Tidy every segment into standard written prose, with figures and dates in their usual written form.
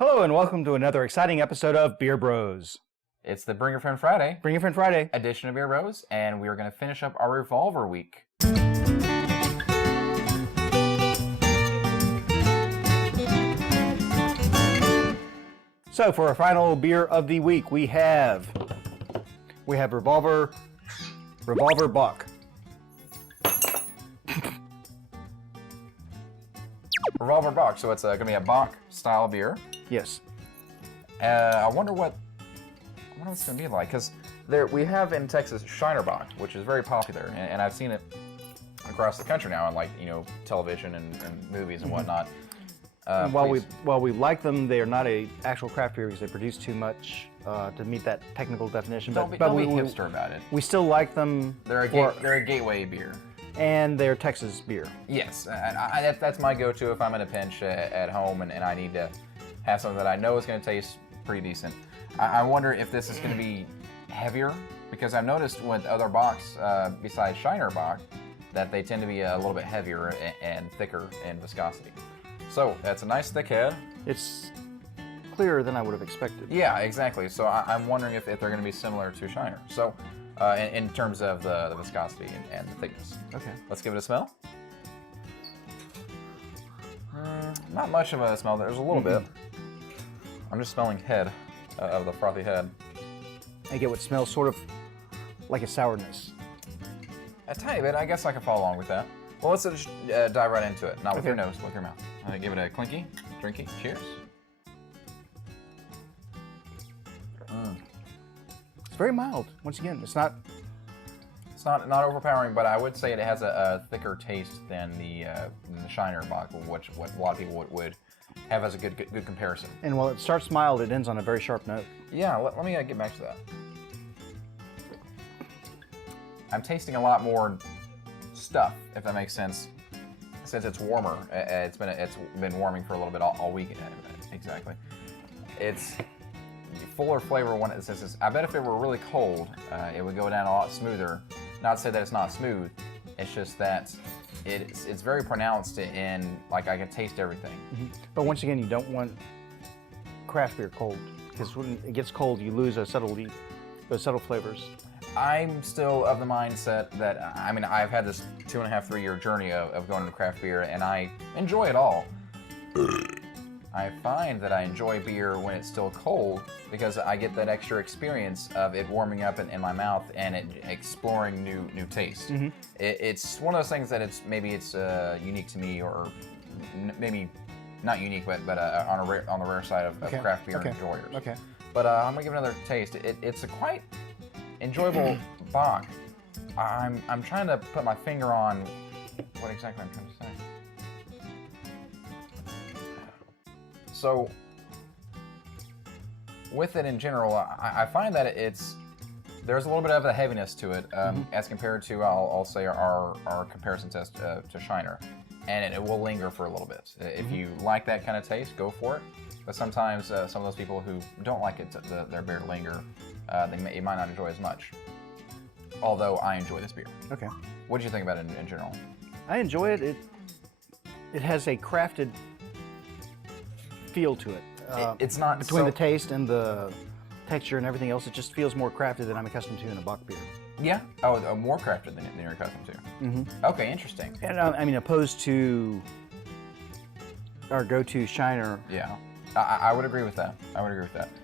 Hello and welcome to another exciting episode of Beer Bros. It's the Bring Your Friend Friday Bring Your Friend Friday edition of Beer Bros, and we are going to finish up our Revolver week. So for our final beer of the week, we have Revolver Bock. Revolver Bock, so it's going to be a Bock style beer. Yes. I wonder what it's going to be like, because we have in Texas Shiner Bock, which is very popular, and I've seen it across the country now on television and movies and whatnot. And while we like them, they are not a actual craft beer because they produce too much to meet that technical definition. Don't be hipster about it. We still like them. They're a gateway beer. And they're Texas beer. Yes, that's my go-to if I'm in a pinch at home and I need to have something that I know is going to taste pretty decent. I wonder if this is going to be heavier, because I've noticed with other Bocks, besides Shiner Bock, that they tend to be a little bit heavier and thicker in viscosity. So that's a nice thick head. It's clearer than I would have expected. Yeah, exactly. So I'm wondering if they're going to be similar to Shiner. So in terms of the viscosity and the thickness. Okay. Let's give it a smell. Not much of a smell. There's a little bit. I'm just smelling head of the frothy head. I get what smells sort of like a sourness. A tiny bit. I guess I can follow along with that. Well, let's just dive right into it. Not with your nose, with your mouth. Give it a clinky, drinky. Cheers. It's very mild. Once again, it's not overpowering, but I would say it has a thicker taste than the Shiner Bock, which what a lot of people would have as a good comparison. And while it starts mild, it ends on a very sharp note. Yeah, let me get back to that. I'm tasting a lot more stuff, if that makes sense, since it's warmer. It's been warming for a little bit all week. Exactly. It's fuller flavor when it says. I bet if it were really cold, it would go down a lot smoother. Not to say that it's not smooth. It's just that it's very pronounced in, like, I can taste everything. But once again, you don't want craft beer cold, because when it gets cold, you lose those subtle flavors. I'm still of the mindset that, I've had this 2.5, 3 year journey of going to craft beer, and I enjoy it all. I find that I enjoy beer when it's still cold, because I get that extra experience of it warming up in my mouth and it exploring new taste. It's one of those things that it's unique to me, or maybe not unique, but on the rare side of craft beer enjoyers. Okay. But I'm gonna give it another taste. It's a quite enjoyable Bock. I'm trying to put my finger on what exactly I'm trying to say. So, with it in general, I find that there's a little bit of a heaviness to it as compared to, I'll say, our comparison test to Shiner, and it will linger for a little bit. If you like that kind of taste, go for it. But sometimes some of those people who don't like their beer to linger, you might not enjoy as much. Although I enjoy this beer. Okay. What do you think about it in general? I enjoy it. It has a crafted feel to it. It's not between the taste and the texture and everything else. It just feels more crafted than I'm accustomed to in a Bock beer. Yeah. Oh, more crafted than you're accustomed to. Okay, interesting. And opposed to our go-to Shiner. Yeah, I would agree with that.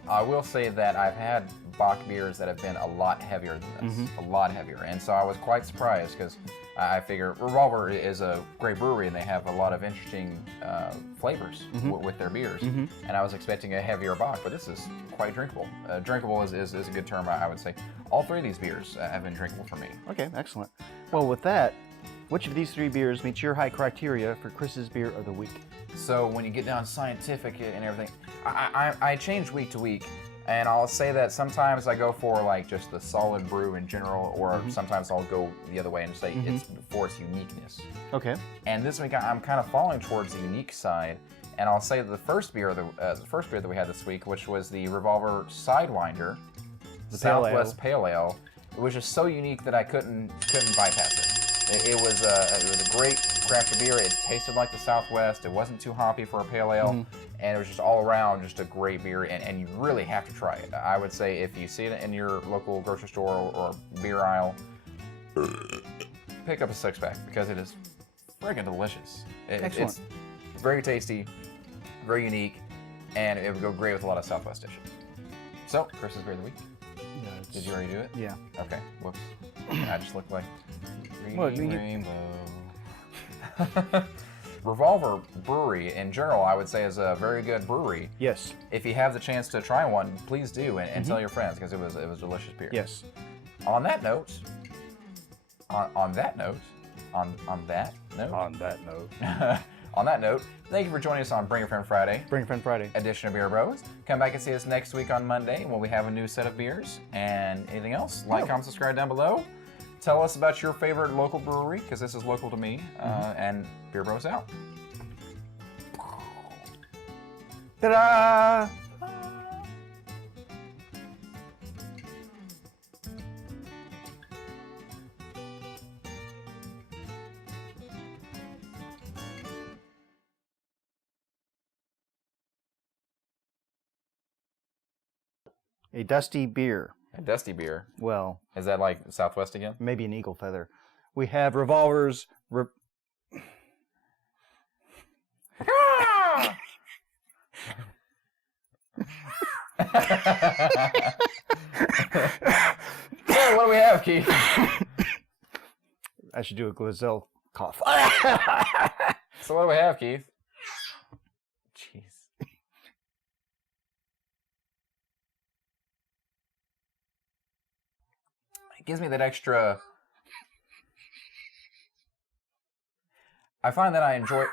I will say that I've had Bock beers that have been a lot heavier than this, a lot heavier, and so I was quite surprised, because I figure Revolver is a great brewery and they have a lot of interesting flavors with their beers, and I was expecting a heavier Bock, but this is quite drinkable. Drinkable is a good term, I would say. All three of these beers have been drinkable for me. Okay, excellent. Well, with that, which of these three beers meets your high criteria for Chris's beer of the week? So when you get down scientific and everything, I change week to week. And I'll say that sometimes I go for just the solid brew in general, or sometimes I'll go the other way and say it's for its uniqueness. Okay. And this week I'm kind of falling towards the unique side, and I'll say the first beer that we had this week, which was the Revolver Sidewinder, the Southwest Pale Ale, which is so unique that I couldn't bypass it. It was a great craft beer. It tasted like the Southwest. It wasn't too hoppy for a pale ale, and it was just all around just a great beer. And you really have to try it. I would say if you see it in your local grocery store or beer aisle, pick up a 6-pack because it is friggin' delicious. Excellent. It's very tasty, very unique, and it would go great with a lot of Southwest dishes. So, Chris's beer of the week. Yeah, Did you already do it? Yeah. Okay. Whoops. I just looked like Well, rainbow. Revolver Brewery, in general, I would say is a very good brewery. Yes. If you have the chance to try one, please do, and tell your friends because it was delicious beer. Yes. On that note, on that note, thank you for joining us on Bring a Friend Friday. Bring a Friend Friday. Edition of Beer Bros. Come back and see us next week on Monday when we have a new set of beers. And anything else? Like, comment, subscribe down below. Tell us about your favorite local brewery, because this is local to me. And Beer Bros out. Ta-da! A dusty beer. A dusty beer. Well, Is that like Southwest again? maybe an eagle feather. We have Revolver's... So, what do we have, Keith? I should do a Glazell cough. So, what do we have, Keith? Jeez. It gives me that extra... I find that I enjoy...